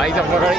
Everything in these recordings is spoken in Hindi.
भाई साहब पकड़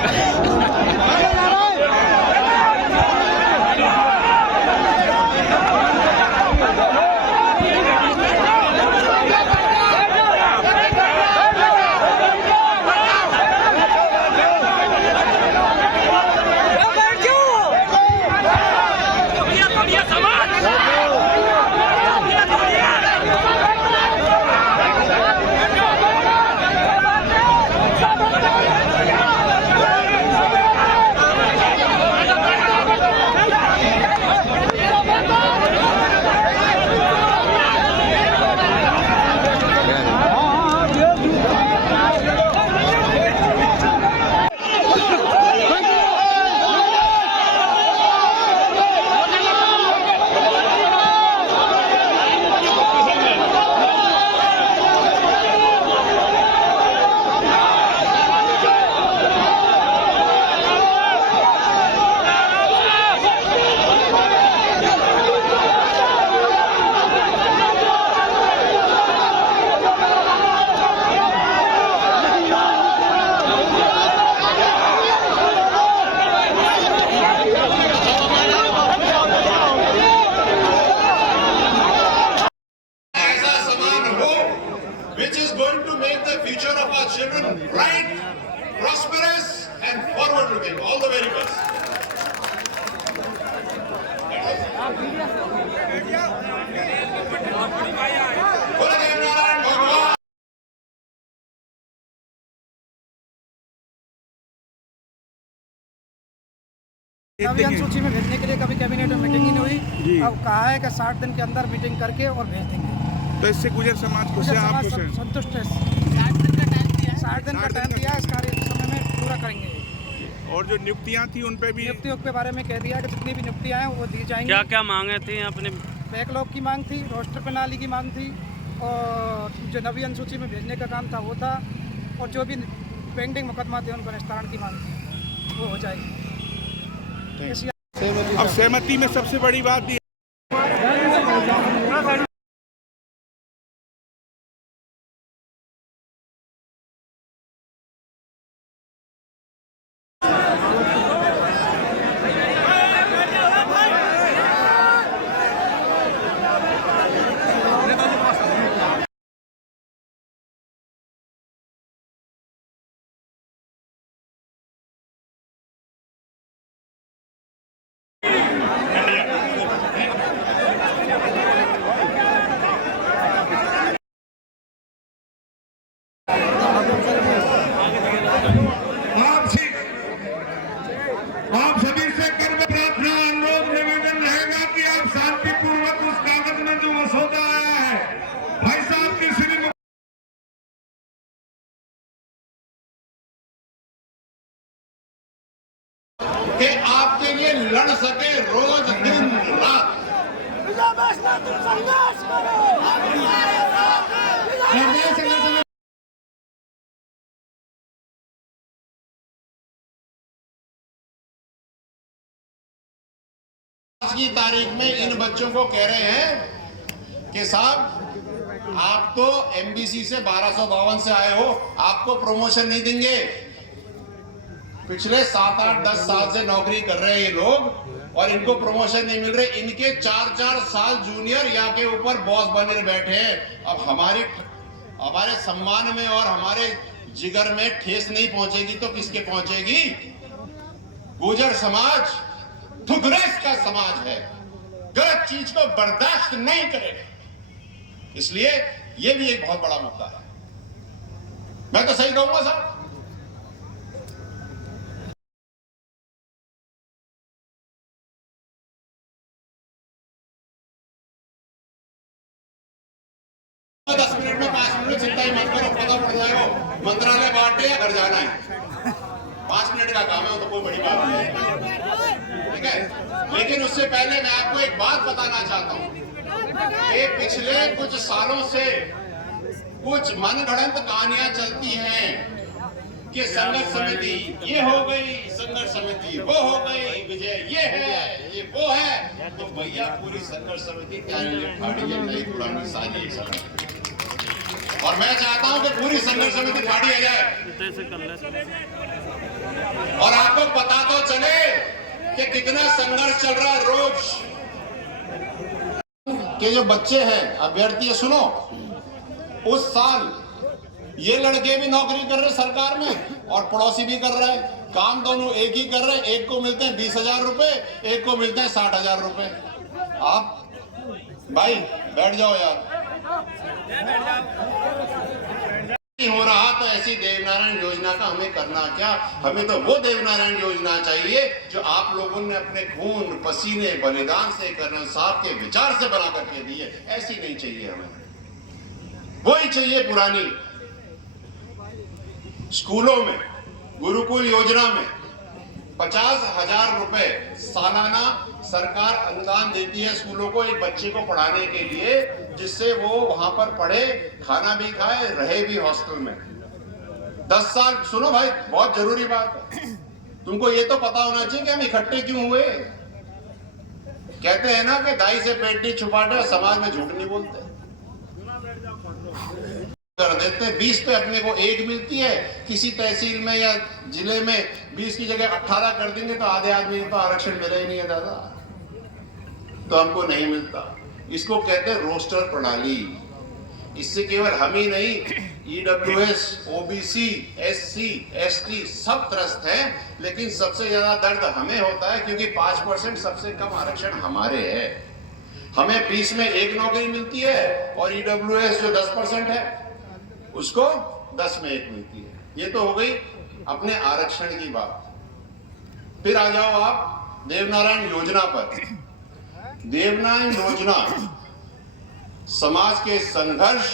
which is going to make the future of our children bright, prosperous and forward looking. All the very best. कभी अनुसूची में भेजने के लिए कभी कैबिनेट में मीटिंग ही नहीं हुई। अब कहा है कि 60 दिन के अंदर मीटिंग करके और भेज देंगे। तो इससे गुजर समाज खुश है, आप खुश हैं? संतुष्ट है। 60 दिन का टाइम दिया, इस कार्य समय में पूरा करेंगे। और जो नियुक्तियां थी उन पे भी नियुक्तियों के बारे में कह दिया कि जितनी भी नियुक्तियां हैं वो दी जाएंगी। क्या क्या मांगे थी अपने? बैकलॉग की मांग थी, रोस्टर प्रणाली की मांग थी, और जो नवी अनुसूची में भेजने का काम था वो था, और जो भी पेंडिंग मुकदमा थे उनका निस्तारण की मांग थी, वो हो जाएगी। अब सहमति में सबसे बड़ी बात ये आप सभी से कर्म प्रार्थना अनुरोध निवेदन रहेगा कि आप शांतिपूर्वक उस कागज में जो मसौदा आया है भाई साहब की श्री कि आपके लिए लड़ सके रोज दिन रात। आज की तारीख में इन बच्चों को कह रहे हैं कि साहब आप तो एमबीसी से 1252 से आए हो, आपको प्रमोशन नहीं देंगे। पिछले 7, 8, 10 साल से नौकरी कर रहे हैं ये लोग और इनको प्रमोशन नहीं मिल रहे। इनके 4-4 साल जूनियर यहाँ के ऊपर बॉस बने बैठे हैं। अब हमारे सम्मान में और हमारे जिगर में ठेस नहीं पहुंचेगी तो किसके पहुंचेगी? गुर्जर समाज थुकरेस का समाज है, गलत चीज को बर्दाश्त नहीं करेगा। इसलिए यह भी एक बहुत बड़ा मुद्दा है। मैं तो सही कहूंगा साहब। दस मिनट में 5 मिनट चिंता ही मत करो, पता पड़ जाएगा मंत्रालय बांटे या घर जाना है। 5 मिनट का काम है, तो कोई बड़ी बात नहीं है, ठीक है। लेकिन उससे पहले मैं आपको एक बात बताना चाहता हूं कि पिछले कुछ सालों से कुछ मनगढ़ंत कहानियां चलती हैं कि संघर्ष समिति ये हो गई, संघर्ष समिति वो हो गई, विजय ये है, ये वो है। तो भैया पूरी संघर्ष समिति क्या है, नई पुरानी सारी एक और मैं चाहता हूं कि पूरी संघर्ष समिति फाड़ी आ जाए और आपको पता तो चले कि कितना संघर्ष चल रहा है रोज के जो बच्चे हैं अभ्यर्थी, सुनो, उस साल ये लड़के भी नौकरी कर रहे सरकार में और पड़ोसी भी कर रहे हैं, काम दोनों एक ही कर रहे हैं। एक को मिलते हैं 20,000 रुपए, एक को मिलते हैं 60,000 रुपए। आप भाई बैठ जाओ यार, नहीं हो रहा तो ऐसी देवनारायण योजना का हमें करना क्या? हमें तो वो देवनारायण योजना चाहिए जो आप लोगों ने अपने खून पसीने बलिदान से, कर्नल साहब के विचार से बना करके दी है। ऐसी नहीं चाहिए हमें, वही चाहिए पुरानी। स्कूलों में गुरुकुल योजना में 50,000 रुपए सालाना सरकार अनुदान देती है स्कूलों को एक बच्चे को पढ़ाने के लिए, जिससे वो वहां पर पढ़े, खाना भी खाए, रहे भी हॉस्टल में 10 साल। सुनो भाई, बहुत जरूरी बात है, तुमको ये तो पता होना चाहिए कि हम इकट्ठे क्यों हुए। कहते हैं ना कि दाई से पेट नहीं छुपाते, समाज में झूठ नहीं बोलते। कर देते 20 पे अपने को 1 मिलती है, किसी तहसील में या जिले में 20 की जगह 18 कर देंगे तो आधे आदमी को तो आरक्षण मिला ही नहीं है दादा, तो हमको नहीं मिलता। इसको कहते हैं रोस्टर प्रणाली। इससे केवल हम ही नहीं, EWS, OBC, SC, ST सब त्रस्त हैं, लेकिन सबसे ज्यादा दर्द हमें होता है क्योंकि 5% सबसे कम आरक्षण हमारे है। हमें 20 में 1 नौकरी मिलती है और EWS जो 10% है उसको 10 में 1 मिलती है। ये तो हो गई अपने आरक्षण की बात। फिर आ जाओ आप देवनारायण योजना पर। देवनारायण योजना समाज के संघर्ष,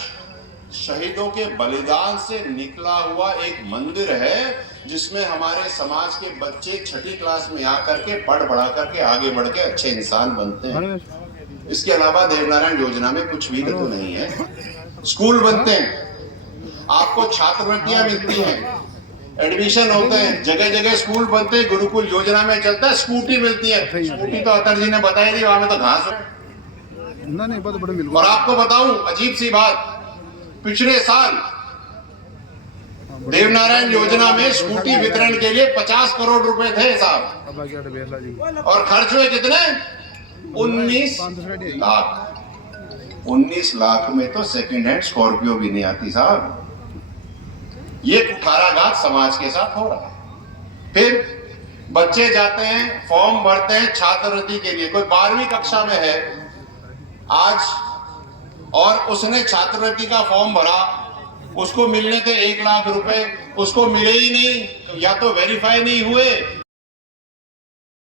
शहीदों के बलिदान से निकला हुआ एक मंदिर है, जिसमें हमारे समाज के बच्चे 6ठी क्लास में आकर के पढ़ा करके आगे बढ़ के अच्छे इंसान बनते हैं। इसके अलावा देवनारायण योजना में कुछ भी तो नहीं है। स्कूल बनते हैं, आपको छात्रवृत्तियां मिलती हैं, एडमिशन होते हैं, जगह जगह स्कूल बनते हैं, गुरुकुल योजना में चलता है, स्कूटी मिलती है। स्कूटी तो अतर जी ने बताई थी, वहां में तो घास नहीं बहुत बड़े मिल। और आपको बताऊं अजीब सी बात, पिछले साल देवनारायण योजना में स्कूटी वितरण के लिए 50 करोड़ रुपए थे साहब, और खर्च हुए कितने? 19 लाख। 19 लाख में तो सेकंड हैंड स्कॉर्पियो भी नहीं आती साहब। ये कुठाराघात समाज के साथ हो रहा है। फिर बच्चे जाते हैं, फॉर्म भरते हैं छात्रवृत्ति के लिए। कोई 12वीं कक्षा में है आज और उसने छात्रवृत्ति का फॉर्म भरा, उसको मिलने थे 1 लाख रुपए, उसको मिले ही नहीं, या तो वेरीफाई नहीं हुए